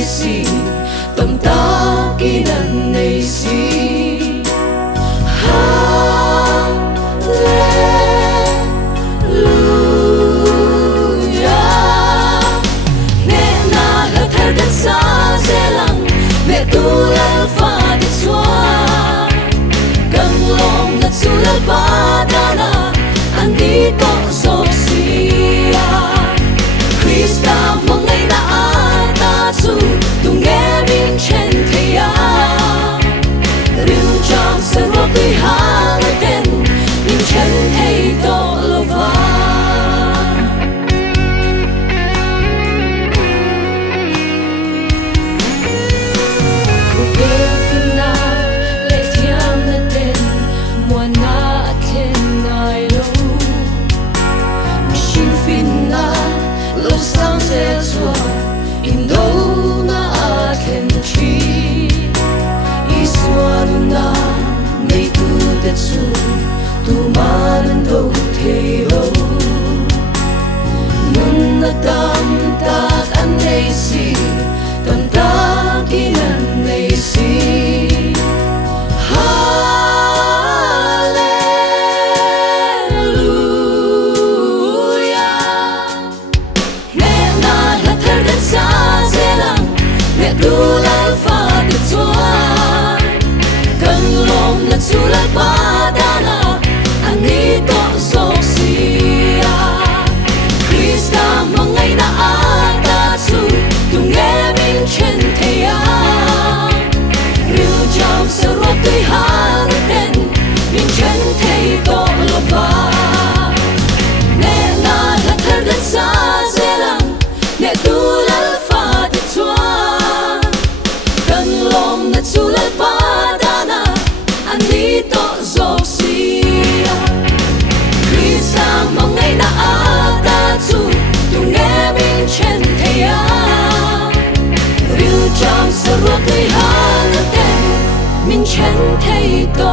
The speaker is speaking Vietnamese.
nay si tâm ta kỳ lần nay si Padana andito Sosia Krista mangai na ata su tunge min chen thea riu jam se ro tui halaten min chen thei to lova tu man đâu thế đâu nun na tam ta an nay si tam ta ki nan nay si Padana andito Sosia Krista mangai na ata su tunge min chen thea riu jam se ro tui halaten min chen thei to lova ne na la thar dan sa zelang ne tu lal fa de chua kan lom na chu lal Padana andito Sosia Krista mangai na ata chu tunge min chen thea riu jam sa ro tui halaten min chen thei to